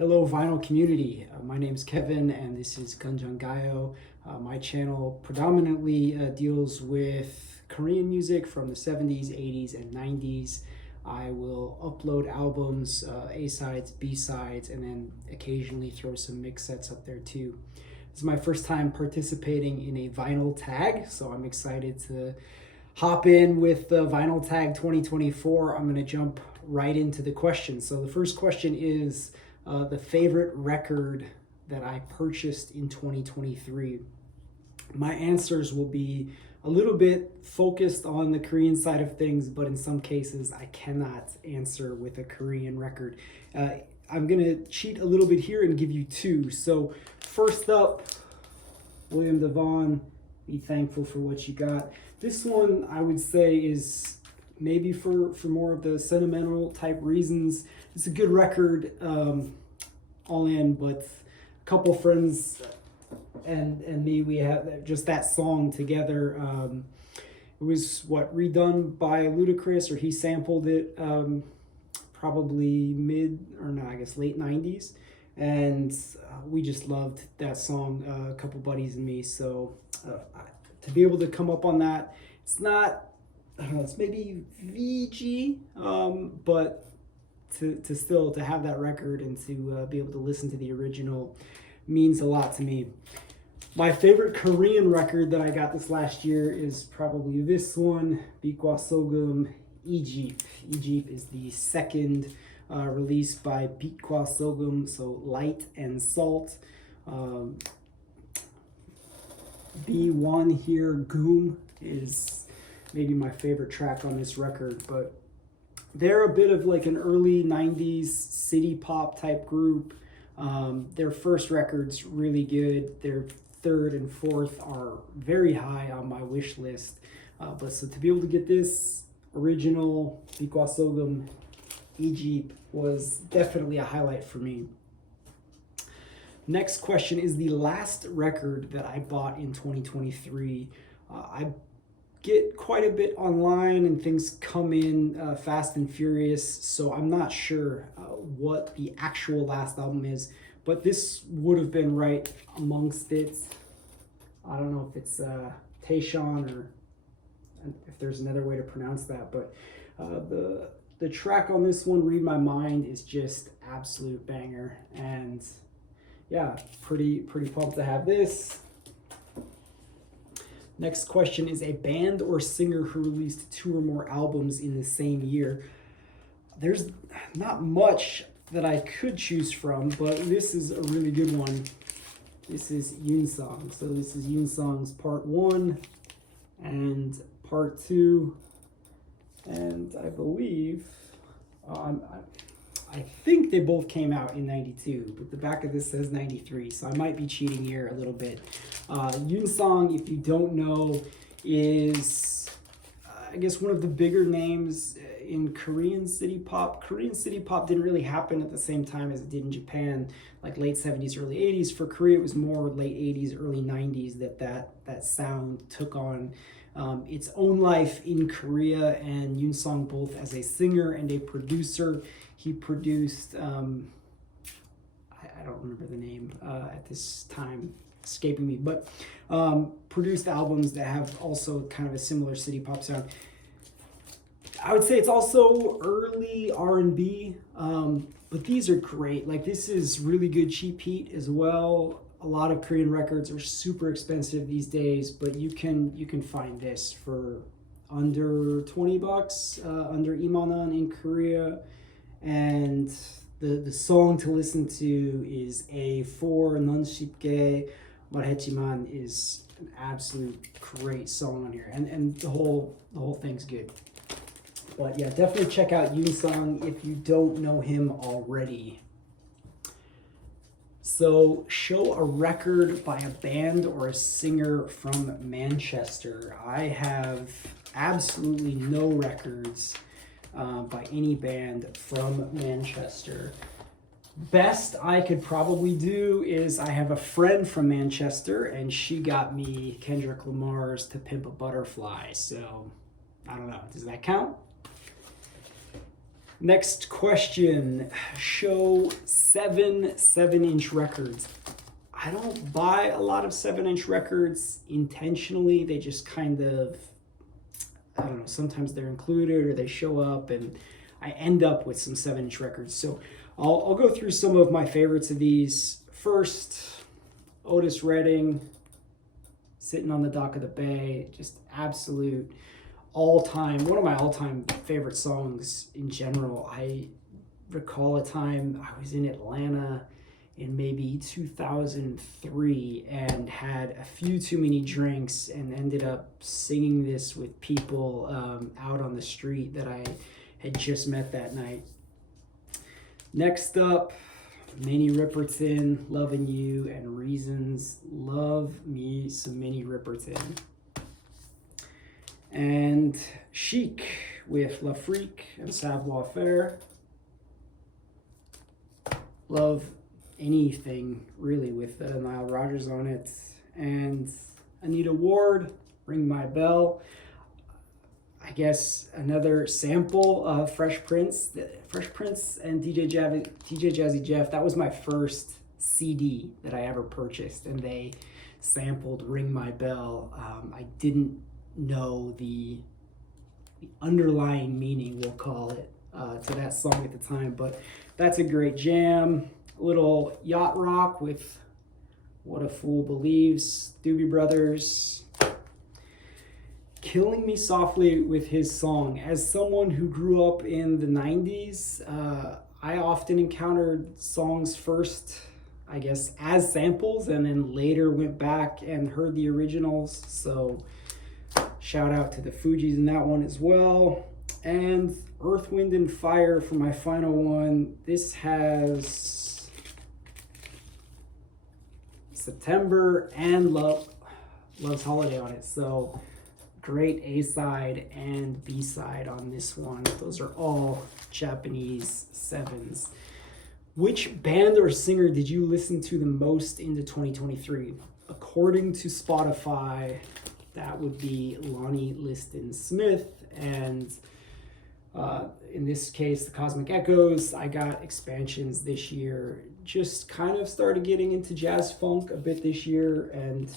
Hello, vinyl community. My name is Kevin, and this is gunjeongayo. My channel predominantly deals with Korean music from the 70s, 80s, and 90s. I will upload albums, A-sides, B-sides, and then occasionally throw some mix sets up there too. This is my first time participating in a vinyl tag, so I'm excited to hop in with the Vinyl Tag 2024. I'm going to jump right into the questions. So the first question is the favorite record that I purchased in 2023. My answers will be a little bit focused on the Korean side of things, but in some cases I cannot answer with a Korean record. I'm going to cheat a little bit here and give you two. So first up, William DeVaughn, Be Thankful for What You Got. This one I would say is maybe for more of the sentimental type reasons. It's a good record all in, but a couple friends and me, we had just that song together. It was redone by Ludacris, or he sampled it probably late 90s, and we just loved that song, a couple buddies and me. So to be able to come up on that, it's not, I don't know, it's maybe VG, but to still to have that record and to be able to listen to the original means a lot to me. My favorite Korean record that I got this last year is probably this one, Bikwa Sogum Ejip. Ejip is the second release by Bikwa Sogum, so Light and Salt. B1 here, Goom, is maybe my favorite track on this record, but they're a bit of like an early 90s city pop type group. Their first record's really good. Their third and fourth are very high on my wish list. But so to be able to get this original Bikwa Sogum Ejip was definitely a highlight for me. Next question is the last record that I bought in 2023. I get quite a bit online and things come in fast and furious, so I'm not sure what the actual last album is, but this would have been right amongst it. I don't know if it's Tashan or if there's another way to pronounce that, but the track on this one, Read My Mind, is just absolute banger, and yeah, pretty pumped to have this. Next question is a band or singer who released 2 or more albums in the same year. There's not much that I could choose from, but this is a really good one. This is Yoon Song. So this is Yoon Song's part 1 and part 2. And I believe, I think they both came out in 92, but the back of this says 93, so I might be cheating here a little bit. Yoon Song, if you don't know, is I guess one of the bigger names in Korean city pop. Korean city pop didn't really happen at the same time as it did in Japan, like late 70s, early 80s. For Korea, it was more late 80s, early 90s that sound took on its own life in Korea, and Yoon Song, both as a singer and a producer. He produced, I don't remember the name at this time, escaping me, but produced albums that have also kind of a similar city pop sound. I would say it's also early R&B, but these are great. Like, this is really good cheap heat as well. A lot of Korean records are super expensive these days, but you can find this for under $20, under 2만 원 in Korea. And the song to listen to is A4, 넌 쉽게 말했지만, is an absolute great song on here, and the whole thing's good. But yeah, definitely check out Yoon Song if you don't know him already. So, show a record by a band or a singer from Manchester. I have absolutely no records by any band from Manchester. Best I could probably do is I have a friend from Manchester, and she got me Kendrick Lamar's To Pimp a Butterfly. So, I don't know. Does that count? Next question. Show 7-inch records. I don't buy a lot of 7-inch records intentionally. They just kind of, I don't know, sometimes they're included or they show up and I end up with some 7-inch records. So I'll go through some of my favorites of these. First, Otis Redding, Sitting on the Dock of the Bay, just absolute all-time, one of my all-time favorite songs in general. I recall a time I was in Atlanta in maybe 2003 and had a few too many drinks and ended up singing this with people out on the street that I had just met that night. Next up, Minnie Ripperton, Lovin' You and Reasons. Love me some Minnie Ripperton. And Chic with La Freak and Savoir Faire. Love anything really with Nile Rodgers on it. And Anita Ward, Ring My Bell. I guess another sample of Fresh Prince and DJ Jazzy Jeff. That was my first CD that I ever purchased, and they sampled Ring My Bell. I didn't know the underlying meaning, we'll call it, to that song at the time, but that's a great jam. A little yacht rock with What a Fool Believes, Doobie Brothers. Killing Me Softly with his song. As someone who grew up in the 90s, I often encountered songs first, I guess, as samples, and then later went back and heard the originals. So shout out to the Fugees in that one as well. And Earth, Wind, and Fire for my final one. This has September and Love's Holiday on it. So great A-side and B-side on this one. Those are all Japanese 7s. Which band or singer did you listen to the most into 2023? According to Spotify, that would be Lonnie, Liston, Smith, and in this case, the Cosmic Echoes. I got expansions this year. Just kind of started getting into jazz funk a bit this year, and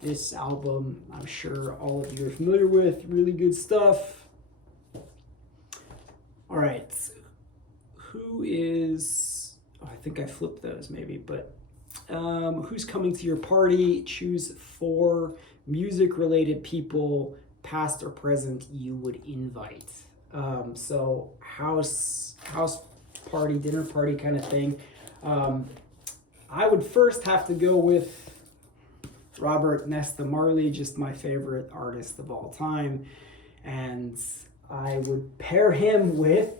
this album, I'm sure all of you are familiar with. Really good stuff. All right. Who is... Oh, I think I flipped those maybe, but who's coming to your party? Choose 4 music-related people, past or present, you would invite. So house party, dinner party kind of thing. I would first have to go with Robert Nesta Marley, just my favorite artist of all time. And I would pair him with,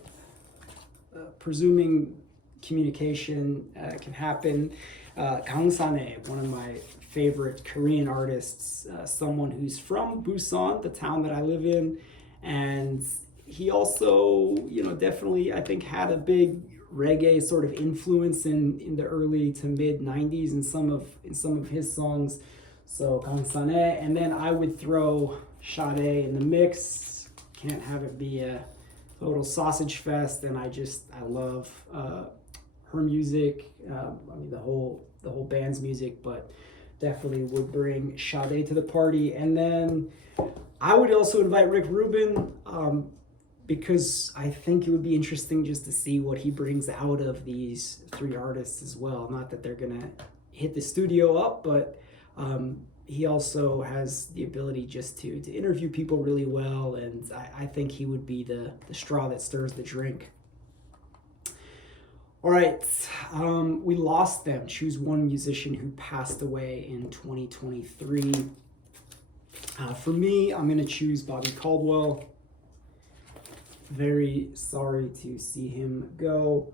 presuming communication can happen, Kang Sane, one of my favorite Korean artists, someone who's from Busan, the town that I live in. And he also, definitely, I think, had a big reggae sort of influence in the early to mid 90s in some of his songs. So Kang Sane, and then I would throw Sade in the mix. Can't have it be a total sausage fest, and I love her music. I mean the whole band's music, but definitely would bring Sade to the party. And then I would also invite Rick Rubin, because I think it would be interesting just to see what he brings out of these 3 artists as well. Not that they're gonna hit the studio up, but he also has the ability just to interview people really well, and I think he would be the straw that stirs the drink. All right, we lost them. Choose one musician who passed away in 2023. For me, I'm gonna choose Bobby Caldwell. Very sorry to see him go.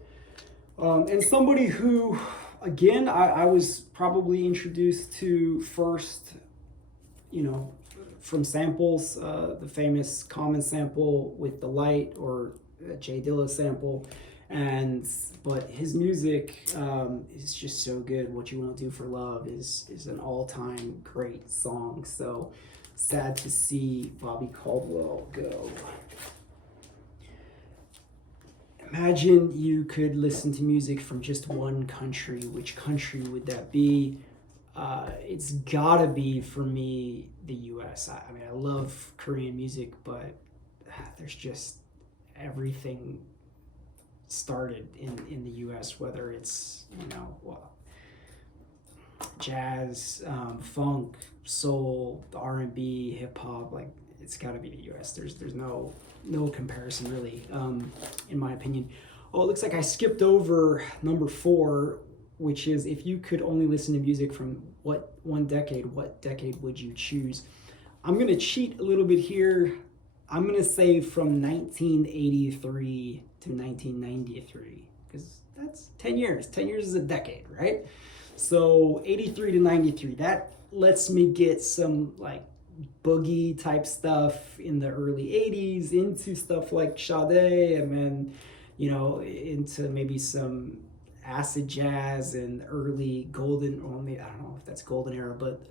And somebody who, again, I was probably introduced to first, from samples, the famous Common sample with The Light, or Jay Dilla sample. But his music is just so good. What You Won't Do for Love is an all-time great song. So sad to see Bobby Caldwell go. Imagine you could listen to music from just one country. Which country would that be? It's gotta be for me the U.S. I mean, I love Korean music, but there's just everything started in the U.S. Whether it's well, jazz, funk, soul, R&B, hip hop. Like it's got to be the U.S. There's no comparison really, in my opinion. Oh, it looks like I skipped over number 4, which is if you could only listen to music from what decade would you choose? I'm gonna cheat a little bit here. I'm gonna say from 1983 to 1993 because that's 10 years. 10 years is a decade, right? So 83 to 93, that lets me get some like boogie type stuff in the early 80s into stuff like Sade, and then into maybe some acid jazz and early golden, or maybe I don't know if that's golden era, but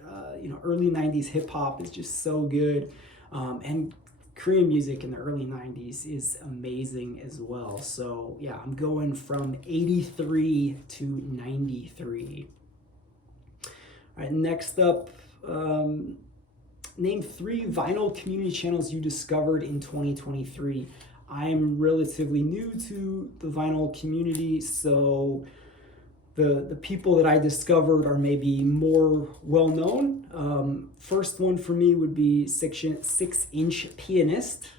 early 90s hip hop is just so good, and Korean music in the early 90s is amazing as well. So yeah, I'm going from 83 to 93. All right, next up, name 3 vinyl community channels you discovered in 2023. I'm relatively new to the vinyl community, so the people that I discovered are maybe more well known. First one for me would be 6-inch Pianist.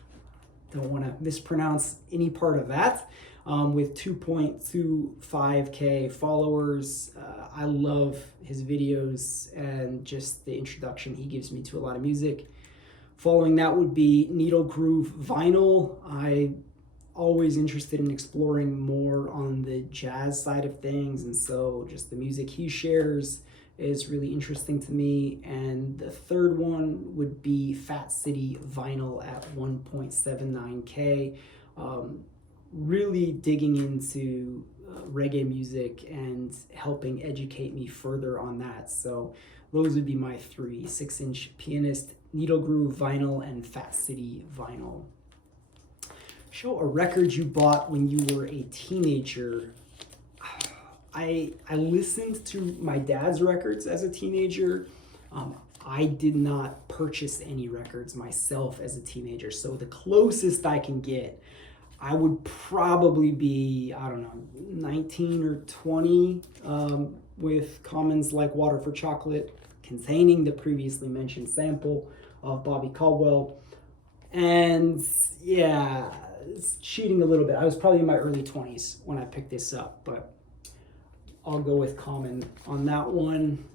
Don't want to mispronounce any part of that. With 2.25k followers. I love his videos and just the introduction he gives me to a lot of music. Following that would be Needle Groove Vinyl. I always interested in exploring more on the jazz side of things, and so just the music he shares is really interesting to me. And the third one would be Fat City Vinyl at 1.79k. Really digging into reggae music and helping educate me further on that. So those would be my 3: 6-inch Pianist, Needle Groove Vinyl, and Fat City Vinyl. Show a record you bought when you were a teenager. I listened to my dad's records as a teenager. I did not purchase any records myself as a teenager, so the closest I can get, I would probably be, I don't know, 19 or 20, with Commons Like Water for Chocolate, containing the previously mentioned sample of Bobby Caldwell. And yeah, it's cheating a little bit. I was probably in my early 20s when I picked this up, but I'll go with Common on that one.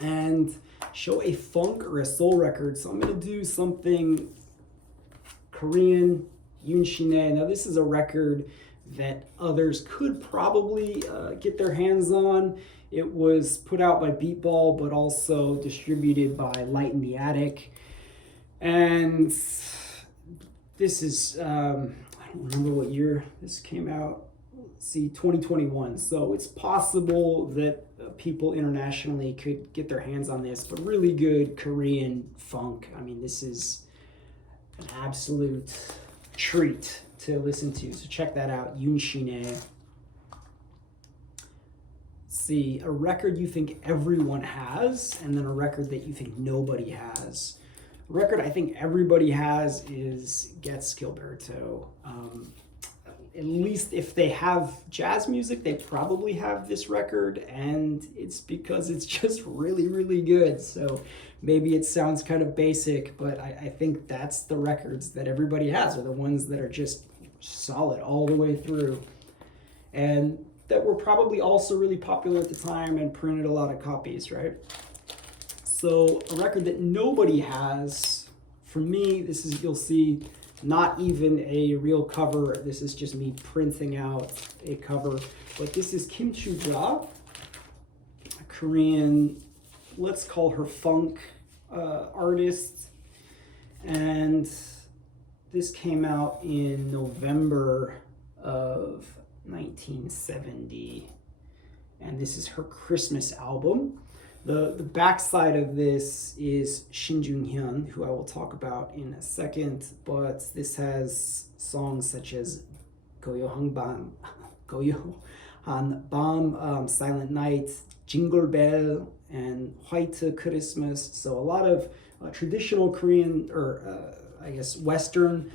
And show a funk or a soul record. So I'm going to do something Korean, Yoon. Now this is a record that others could probably get their hands on. It was put out by Beatball, but also distributed by Light in the Attic. And this is, I don't remember what year this came out. Let's see, 2021. So it's possible that people internationally could get their hands on this, but really good Korean funk. I mean, this is an absolute treat to listen to. So check that out, Yoon. See, a record you think everyone has, and then a record that you think nobody has. A record I think everybody has is Gets Gilberto. At least if they have jazz music, they probably have this record, and it's because it's just really, really good. So maybe it sounds kind of basic, but I think that's the records that everybody has, are the ones that are just solid all the way through. And that were probably also really popular at the time and printed a lot of copies, right? So a record that nobody has, for me, this is, you'll see, not even a real cover. This is just me printing out a cover. But this is Kim Chu-ja, a Korean, let's call her funk artist. And this came out in November of 1970. And this is her Christmas album. The backside of this is Hyun, who I will talk about in a second, but this has songs such as Goyo Han Bam, Silent Night, Jingle Bell, and White Christmas. So a lot of traditional Korean, or I guess Western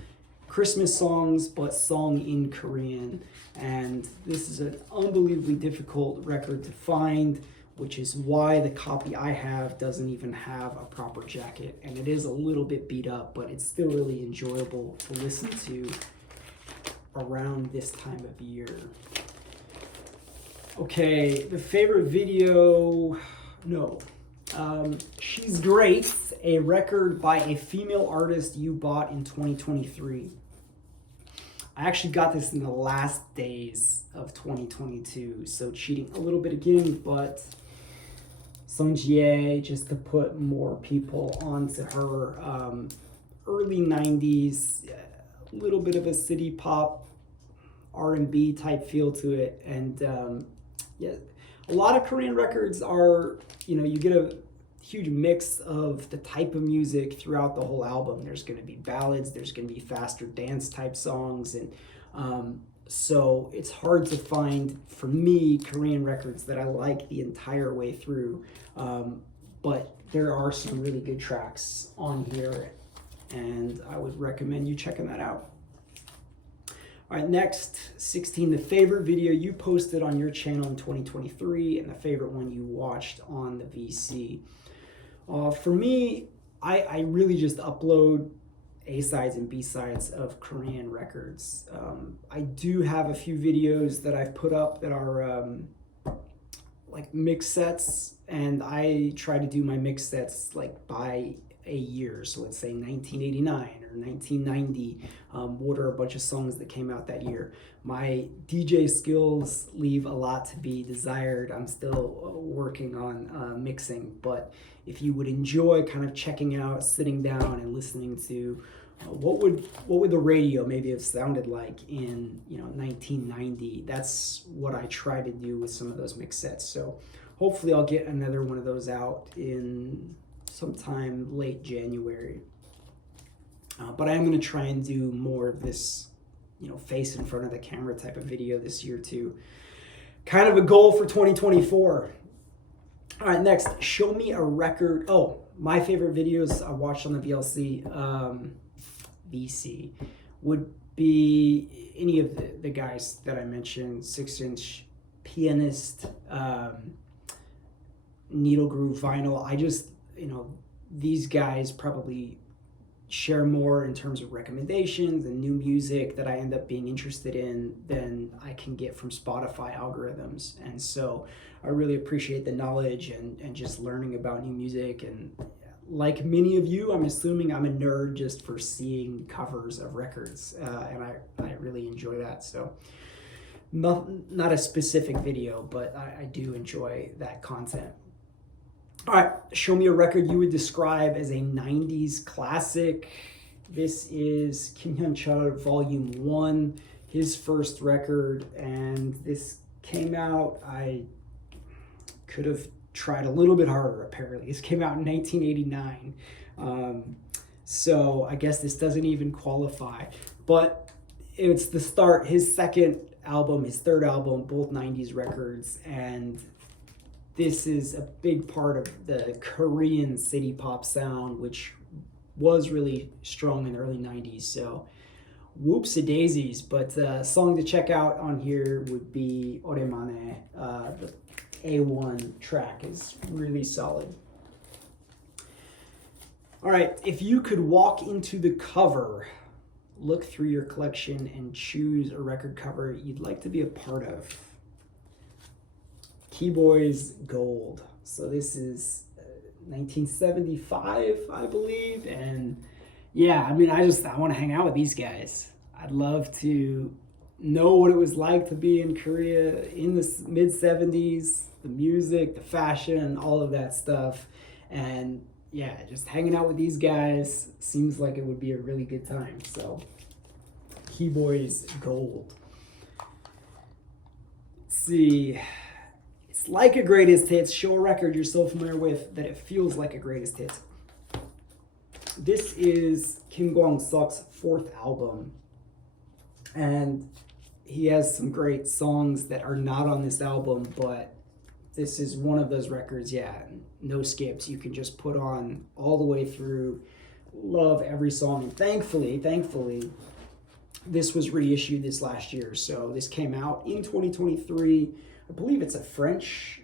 Christmas songs, but sung in Korean. And this is an unbelievably difficult record to find, which is why the copy I have doesn't even have a proper jacket. And it is a little bit beat up, but it's still really enjoyable to listen to around this time of year. Okay, the favorite video, no. She's Great, a record by a female artist you bought in 2023. I actually got this in the last days of 2022, so cheating a little bit again, but Sonjie, just to put more people onto her. Early 90s, a little bit of a city pop, R&B type feel to it, and yeah, a lot of Korean records are, you get a huge mix of the type of music throughout the whole album. There's going to be ballads, there's going to be faster dance type songs, and so it's hard to find, for me, Korean records that I like the entire way through, but there are some really good tracks on here, and I would recommend you checking that out. All right, next, 16, the favorite video you posted on your channel in 2023 and the favorite one you watched on the VC. For me, I really just upload A-sides and B-sides of Korean records. I do have a few videos that I've put up that are like mix sets, and I try to do my mix sets like by a year. So let's say 1989 or 1990. What are a bunch of songs that came out that year? My DJ skills leave a lot to be desired. I'm still working on mixing, but if you would enjoy kind of checking out, sitting down and listening to what would the radio maybe have sounded like in 1990, that's what I try to do with some of those mix sets. So hopefully I'll get another one of those out in sometime late January. But I am going to try and do more of this, face in front of the camera type of video this year too. Kind of a goal for 2024. All right, next, show me a record. Oh, my favorite videos I watched on the VC would be any of the guys that I mentioned, 6-inch Pianist, Needle Groove Vinyl. I just, these guys probably share more in terms of recommendations and new music that I end up being interested in than I can get from Spotify algorithms. And so I really appreciate the knowledge and just learning about new music. And like many of you, I'm assuming I'm a nerd just for seeing covers of records. And I really enjoy that. So not a specific video, but I do enjoy that content. All right, show me a record you would describe as a 90s classic. This is Kim Hyun-chul Volume 1, his first record, and this came out, I could have tried a little bit harder apparently. This came out in 1989, so I guess this doesn't even qualify, but it's the start, his second album, his third album, both 90s records, and this is a big part of the Korean city pop sound, which was really strong in the early 90s. So whoops-a-daisies, but the song to check out on here would be Oremane. The A1 track is really solid. All right, if you could walk into the cover, look through your collection and choose a record cover you'd like to be a part of. Keyboy's Gold. So this is 1975, I believe. And yeah, I mean, I want to hang out with these guys. I'd love to know what it was like to be in Korea in the mid 70s, the music, the fashion, all of that stuff. And yeah, just hanging out with these guys seems like it would be a really good time. So Keyboy's Gold. Let's see. It's like a greatest hits. Show a record you're so familiar with that it feels like a greatest hits. This is Kim Kwang-suk's 4th album. And he has some great songs that are not on this album, but this is one of those records, yeah, no skips. You can just put on all the way through. Love every song. And thankfully, this was reissued this last year. So this came out in 2023. I believe it's a French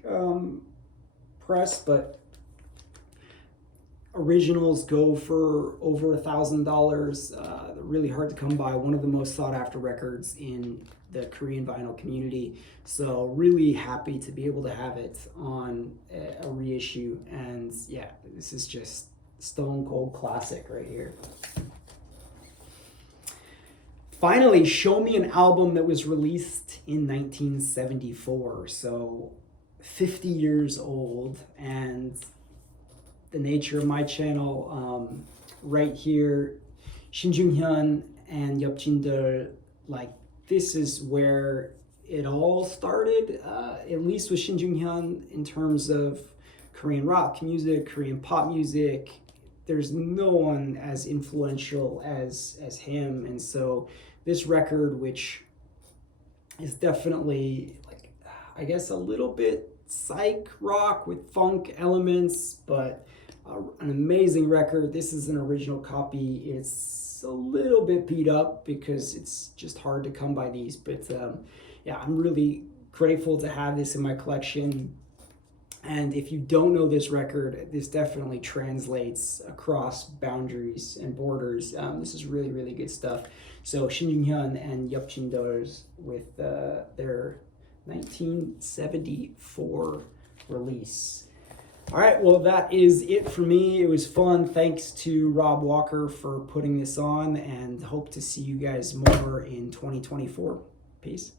press, but originals go for over $1,000. They're really hard to come by. One of the most sought after records in the Korean vinyl community. So really happy to be able to have it on a reissue. And yeah, this is just stone cold classic right here. Finally, show me an album that was released in 1974. So 50 years old. And the nature of my channel, right here, Shin Jung-hyun and Yup Jin-deol, like, this is where it all started, at least with Shin Jung-hyun, in terms of Korean rock music, Korean pop music. There's no one as influential as him. And so this record, which is definitely, like, I guess a little bit psych rock with funk elements, but an amazing record. This is an original copy. It's a little bit beat up because it's just hard to come by these, but yeah, I'm really grateful to have this in my collection. And if you don't know this record, this definitely translates across boundaries and borders. This is really, really good stuff. So Shin Jung-hyun and Yup Jin-deol with their 1974 release. All right, well, that is it for me. It was fun. Thanks to Rob Walker for putting this on, and hope to see you guys more in 2024. Peace.